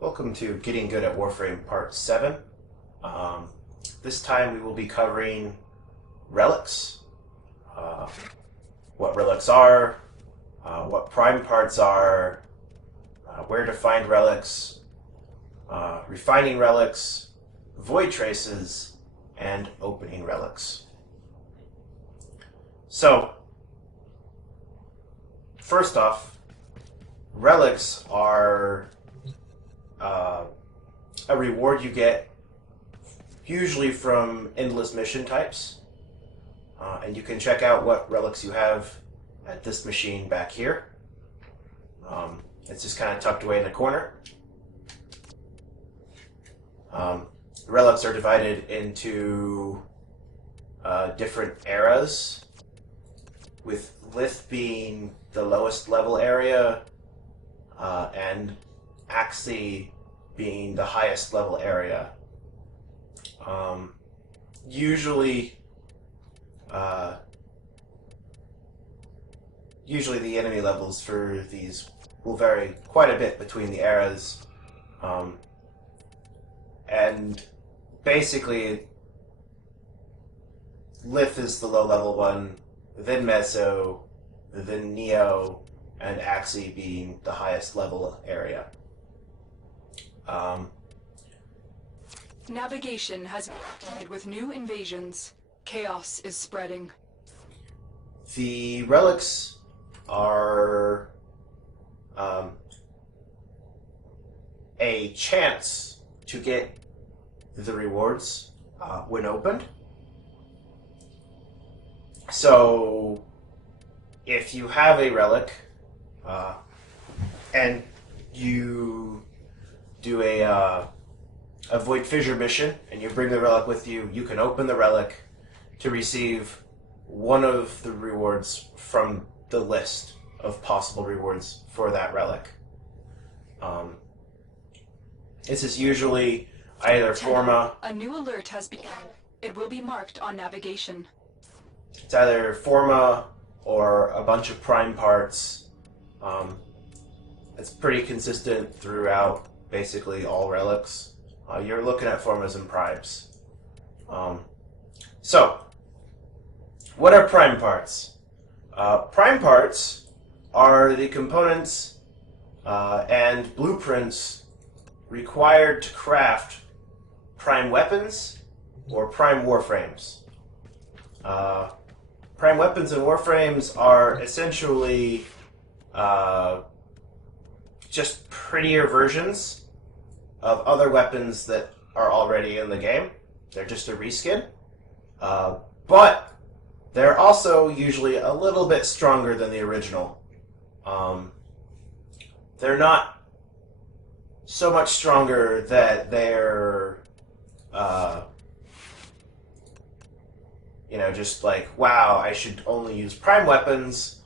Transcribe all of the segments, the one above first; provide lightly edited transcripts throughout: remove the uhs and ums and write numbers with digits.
Welcome to Getting Good at Warframe Part 7. This time we will be covering relics, what relics are, what prime parts are, where to find relics, refining relics, void traces, and opening relics. So, first off, relics are a reward you get usually from endless mission types. And you can check out what relics you have at this machine back here. It's just kind of tucked away in the corner. Relics are divided into different eras, with Lith being the lowest level area, and Axie being the highest level area. Usually the enemy levels for these will vary quite a bit between the eras, and basically Lith is the low level one, then Meso, then Neo, and Axie being the highest level area. Navigation has been with new invasions. Chaos is spreading. The relics are a chance to get the rewards when opened. So, if you have a relic and you do a Void Fissure mission and you bring the relic with you, you can open the relic to receive one of the rewards from the list of possible rewards for that relic. This is usually either Forma. A new alert has begun. It will be marked on navigation. It's either Forma or a bunch of prime parts. It's pretty consistent throughout basically all relics. You're looking at Formas and primes. So, what are prime parts? Prime parts are the components and blueprints required to craft prime weapons or prime warframes. Prime weapons and warframes are essentially just prettier versions of other weapons that are already in the game. They're just a reskin. But they're also usually a little bit stronger than the original. They're not so much stronger that they're just like, wow, I should only use prime weapons,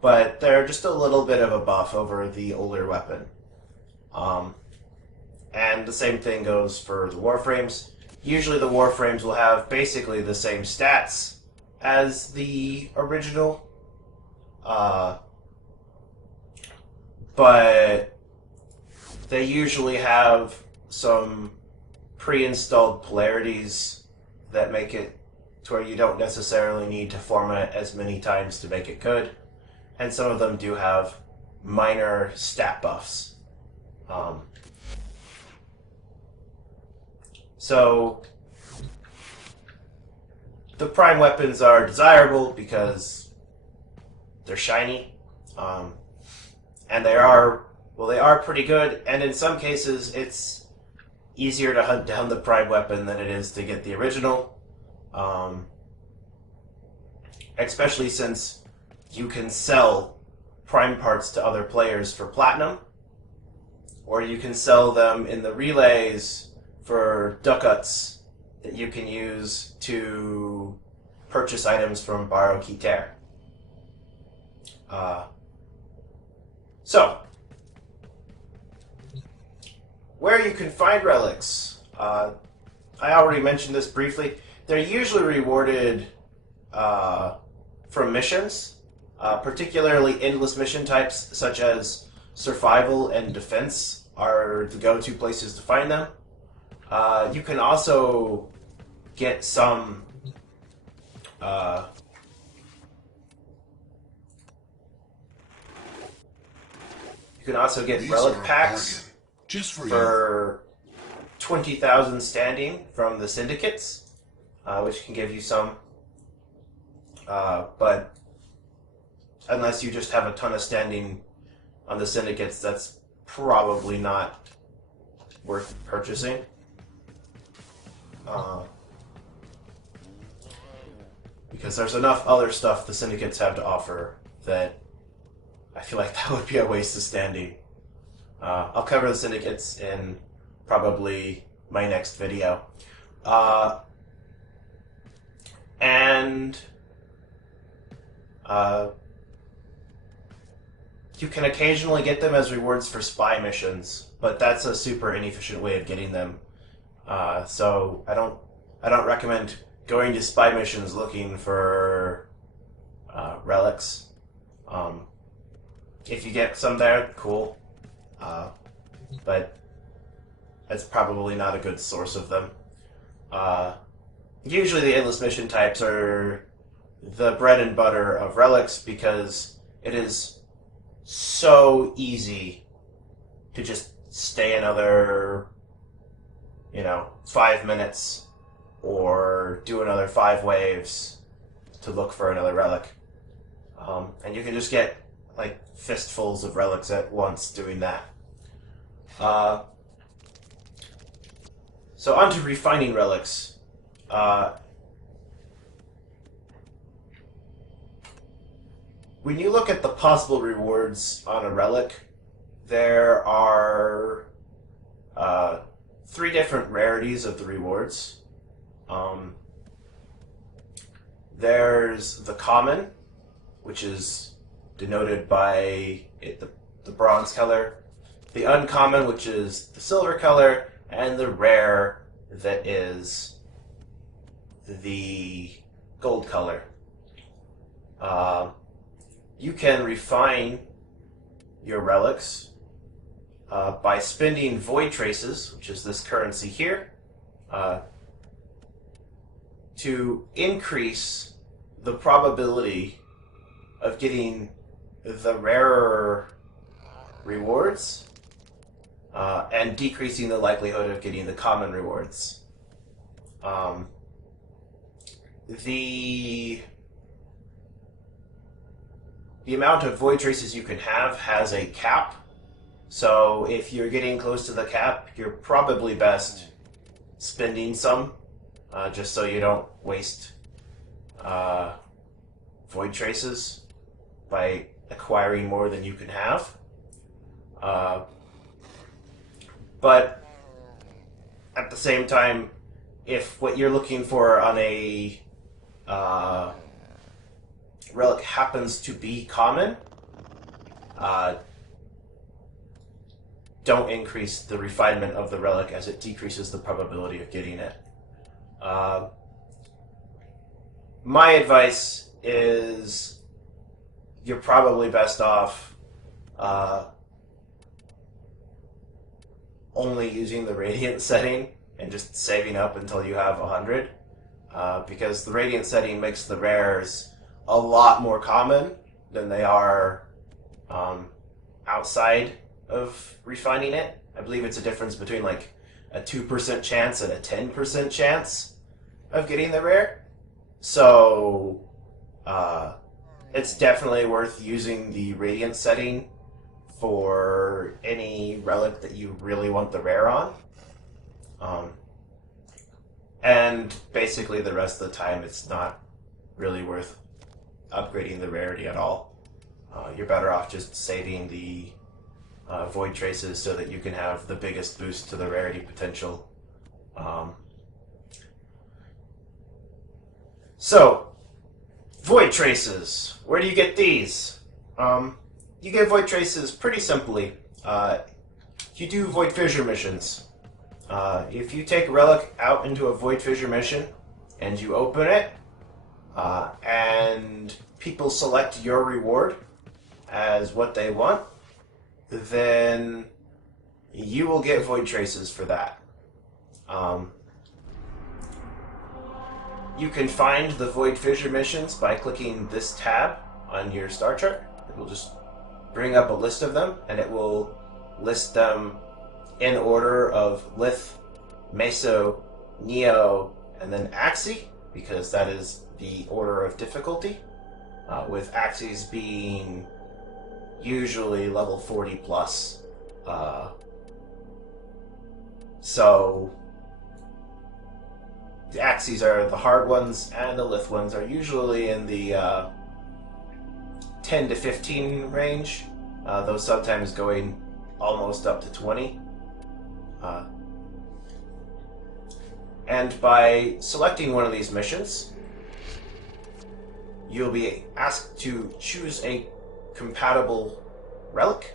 but they're just a little bit of a buff over the older weapon. And the same thing goes for the Warframes. Usually the Warframes will have basically the same stats as the original, but they usually have some pre-installed polarities that make it to where you don't necessarily need to format as many times to make it good. And some of them do have minor stat buffs. So, the prime weapons are desirable because they're shiny, and they are pretty good, and in some cases it's easier to hunt down the prime weapon than it is to get the original, especially since you can sell prime parts to other players for platinum, or you can sell them in the relays for ducats that you can use to purchase items from Baro Kiter. So, where you can find relics. I already mentioned this briefly. They're usually rewarded from missions, particularly endless mission types such as survival and defense are the go-to places to find them. You can also get some These relic are a packs bargain. Just for you. for 20,000 standing from the syndicates, which can give you some. But unless you just have a ton of standing on the syndicates, that's probably not worth purchasing. Because there's enough other stuff the syndicates have to offer that I feel like that would be a waste of standing. I'll cover the syndicates in probably my next video. And you can occasionally get them as rewards for spy missions, but that's a super inefficient way of getting them. So I don't recommend going to spy missions looking for relics. If you get some there, cool. But that's probably not a good source of them. Usually the endless mission types are the bread and butter of relics because it is so easy to just stay another, 5 minutes or do another 5 waves to look for another relic. And you can just get like fistfuls of relics at once doing that. So on to refining relics. When you look at the possible rewards on a relic, there are 3 different rarities of the rewards. There's the common, which is denoted by the bronze color, the uncommon, which is the silver color, and the rare, that is the gold color. You can refine your relics by spending void traces, which is this currency here, to increase the probability of getting the rarer rewards and decreasing the likelihood of getting the common rewards. The amount of void traces you can have has a cap, so if you're getting close to the cap, you're probably best spending some, just so you don't waste void traces by acquiring more than you can have. But at the same time, if what you're looking for on a relic happens to be common, don't increase the refinement of the relic, as it decreases the probability of getting it. My advice is you're probably best off only using the radiant setting and just saving up until you have 100, because the radiant setting makes the rares a lot more common than they are outside of refining it. I believe it's a difference between like a 2% chance and a 10% chance of getting the rare. So it's definitely worth using the radiant setting for any relic that you really want the rare on. And basically the rest of the time it's not really worth upgrading the rarity at all. You're better off just saving the void traces so that you can have the biggest boost to the rarity potential. So, void traces. Where do you get these? You get void traces pretty simply. You do void fissure missions. If you take a relic out into a void fissure mission and you open it, and people select your reward as what they want, then you will get void traces for that. You can find the void fissure missions by clicking this tab on your star chart. It will just bring up a list of them, and it will list them in order of Lith, Meso, Neo, and then Axii, because that is the order of difficulty, with Axies being usually level 40 plus. So the Axies are the hard ones, and the Lith ones are usually in the 10 to 15 range, though sometimes going almost up to 20. And by selecting one of these missions, you'll be asked to choose a compatible relic.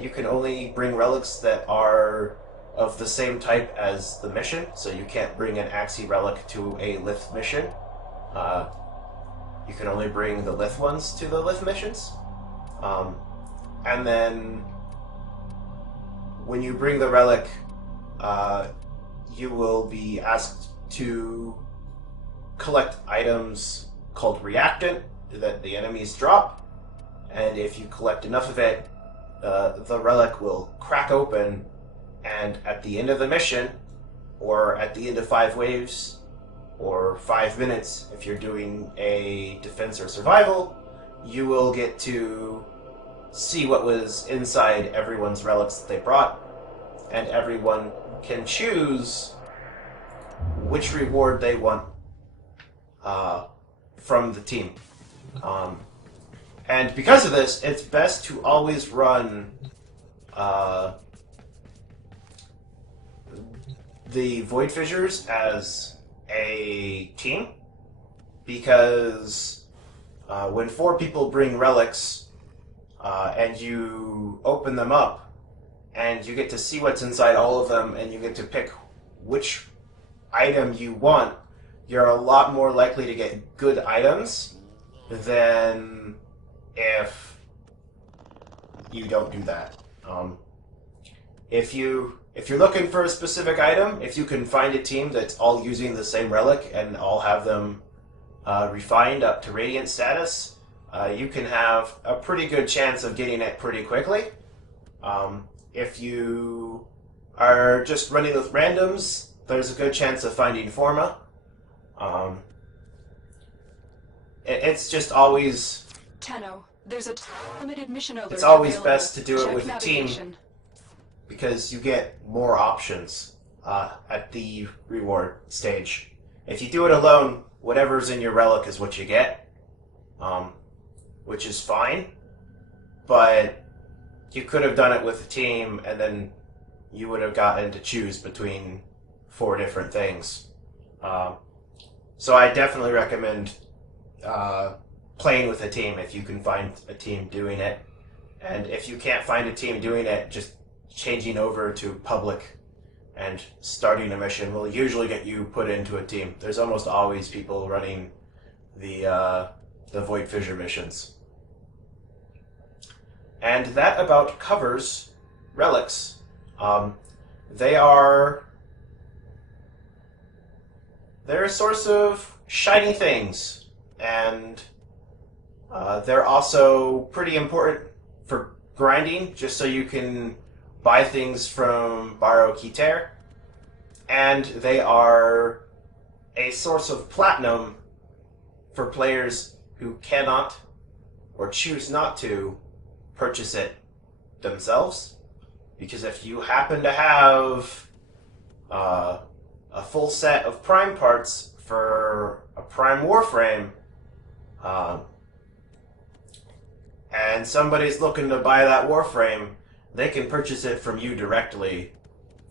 You can only bring relics that are of the same type as the mission, so you can't bring an Axii relic to a Lith mission. You can only bring the Lith ones to the Lith missions. And then when you bring the relic, you will be asked to collect items called reactant that the enemies drop, and if you collect enough of it, the relic will crack open, and at the end of the mission, or at the end of 5 waves, or 5 minutes if you're doing a defense or survival, you will get to see what was inside everyone's relics that they brought, and everyone can choose which reward they want from the team. And because of this, it's best to always run the Void Fissures as a team, because when 4 people bring relics and you open them up, and you get to see what's inside all of them, and you get to pick which item you want, you're a lot more likely to get good items than if you don't do that. If you're looking for a specific item, if you can find a team that's all using the same relic and all have them refined up to Radiant status, you can have a pretty good chance of getting it pretty quickly. If you are just running with randoms, there's a good chance of finding Forma. It's just always... Tenno, there's a limited mission alert. It's always available. best to do it Check with a team, navigation. because you get more options at the reward stage. If you do it alone, whatever's in your relic is what you get, which is fine, but you could have done it with a team, and then you would have gotten to choose between 4 different things. So I definitely recommend playing with a team if you can find a team doing it. And if you can't find a team doing it, just changing over to public and starting a mission will usually get you put into a team. There's almost always people running the Void Fissure missions. And that about covers relics. They're a source of shiny things, and they're also pretty important for grinding, just so you can buy things from Baro Kiter, and they are a source of platinum for players who cannot or choose not to purchase it themselves, because if you happen to have a full set of prime parts for a prime Warframe, and somebody's looking to buy that Warframe, they can purchase it from you directly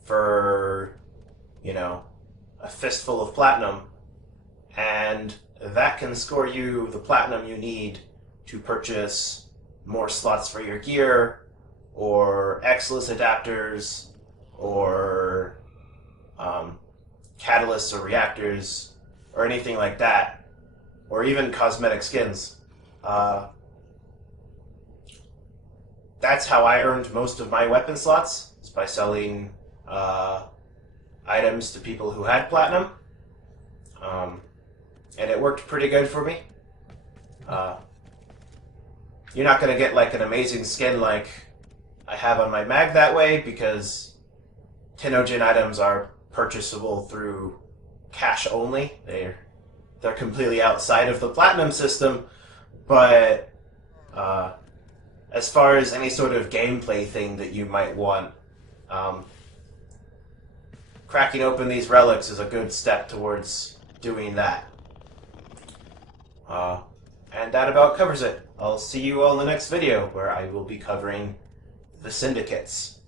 for, a fistful of platinum, and that can score you the platinum you need to purchase more slots for your gear, or Exilus adapters, or catalysts or reactors, or anything like that, or even cosmetic skins. That's how I earned most of my weapon slots, is by selling items to people who had platinum. And it worked pretty good for me. You're not going to get like an amazing skin like I have on my mag that way, because Tennogen items are purchasable through cash only. They're completely outside of the platinum system, but as far as any sort of gameplay thing that you might want, cracking open these relics is a good step towards doing that. And that about covers it. I'll see you all in the next video, where I will be covering the syndicates.